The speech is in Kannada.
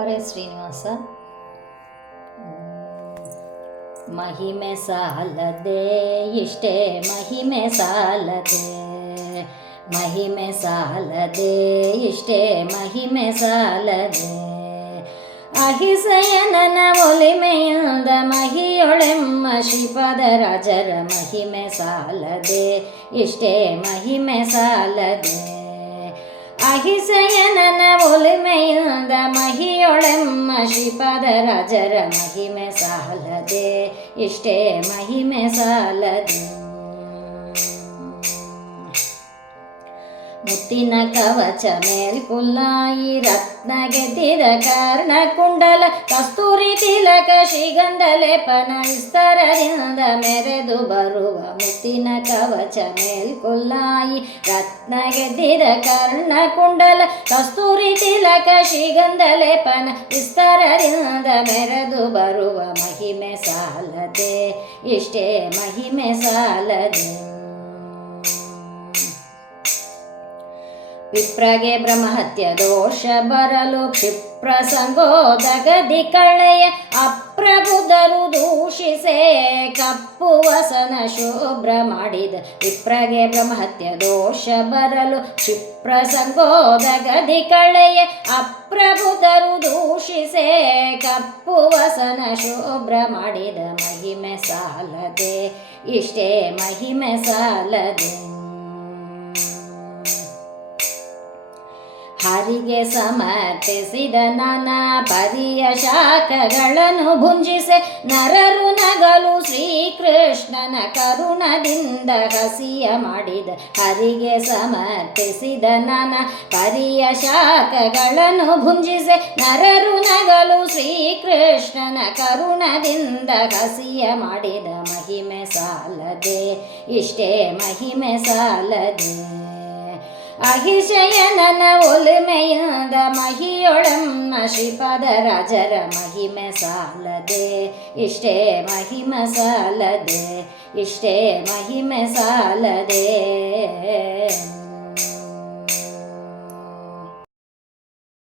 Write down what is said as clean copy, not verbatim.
ಹರೇ ಶ್ರೀನಿವಾಸ. ಮಹಿಮೆ ಸಾಲದೆ ಇಷ್ಟೇ ಮಹಿಮೆ ಸಾಲದೆ, ಮಹಿಮೆ ಸಾಲದೆ ಇಷ್ಟೇ ಮಹಿಮೆ ಸಾಲದೆ. ಅಹಿಸಯನನ ಒಲಿಮೆಯಿಂದ ಮಹಿಯೊಳೆಮ್ಮ ಶ್ರೀಪಾದ ರಾಜರ ಮಹಿಮೆ ಸಾಲದೆ ಇಷ್ಟೇ ಮಹಿಮೆ ಸಾಲದೆ. ಅಹಿಸಯನನ ಒಲಿಮೆಯಿಂದ ಮಹಿಯೊಳೆಮ್ಮ ಶ್ರೀಪಾದ ರಾಜರ ಮಹಿಮೆ ಸಾಲದೆ ಇಷ್ಟೇ ಮಹಿಮೆ ಸಾಲದೆ. ಮುತ್ತಿನ ಕವಚ ಮೇಲ್ಕುಲ್ಲಾಯಿ ರತ್ನ ಗೆದ್ದಿದ ಕರ್ಣ ಕುಂಡಲ ಕಸ್ತೂರಿ ತಿಲಕ ಶ್ರೀಗಂಧ ಲೇಪನ ವಿಸ್ತರದಿಂದ ಮೆರೆದು ಬರುವ. ಮುತ್ತಿನ ಕವಚ ಮೇಲ್ಕುಲ್ಲಾಯಿ ರತ್ನ ಗೆದ್ದಿದ ಕರ್ಣ ಕುಂಡಲ ಕಸ್ತೂರಿ ತಿಲಕ ಶ್ರೀಗಂಧ ಲೇಪನ ವಿಸ್ತರದಿಂದ ಮೆರೆದು ಬರುವ. ಮಹಿಮೆ ಸಾಲದೆ ಇಷ್ಟೇ ಮಹಿಮೆ ಸಾಲದೆ. ವಿಪ್ರಗೆ ಬ್ರಹ್ಮಹತ್ಯ ದೋಷ ಬರಲು ಕ್ಷಿಪ್ರ ಸಂಗೋದಗದಿ ಕಳೆಯ ಅಪ್ರಬುದ್ಧರು ದೂಷಿಸೆ ಕಪ್ಪು ವಸನ ಶುಭ್ರ ಮಾಡಿದ. ವಿಪ್ರಗೆ ಬ್ರಹ್ಮಹತ್ಯ ದೋಷ ಬರಲು ಕ್ಷಿಪ್ರ ಸಂಗೋದಗದಿ ಕಳೆಯ ಅಪ್ರಬುದ್ಧರು ದೂಷಿಸೆ ಕಪ್ಪು ವಸನ ಶುಭ್ರ ಮಾಡಿದ. ಮಹಿಮೆ ಸಾಲದೆ ಇಷ್ಟೇ ಮಹಿಮೆ ಸಾಲದೆ. ಹರಿಗೆ ಸಮರ್ಪಿಸಿದ ನಾನಾ ಪರಿಯ ಶಾಖಗಳನ್ನು ಭುಂಜಿಸೆ ನರರು ನಗಲು ಶ್ರೀಕೃಷ್ಣನ ಕರುಣದಿಂದ ಹಸಿಯ ಮಾಡಿದ. ಹರಿಗೆ ಸಮರ್ಪಿಸಿದ ನಾನಾ ಪರಿಯ ಶಾಖಗಳನ್ನು ಭುಂಜಿಸೆ ನರರು ನಗಲು ಶ್ರೀಕೃಷ್ಣನ ಕರುಣದಿಂದ ಹಸಿಯ ಮಾಡಿದ. ಮಹಿಮೆ ಸಾಲದೆ ಇಷ್ಟೇ ಮಹಿಮೆ ಸಾಲದೆ. ಅಹಿಶಯನನ ಒಲಿಮೆಯಿಂದ ಮಹಿಯೊಳಮ್ಮ ಶ್ರೀಪಾದ ರಾಜರ ಮಹಿಮೆ ಸಾಲದೆ ಇಷ್ಟೇ ಮಹಿಮೆ ಸಾಲದೆ, ಇಷ್ಟೇ ಮಹಿಮೆ ಸಾಲದೆ.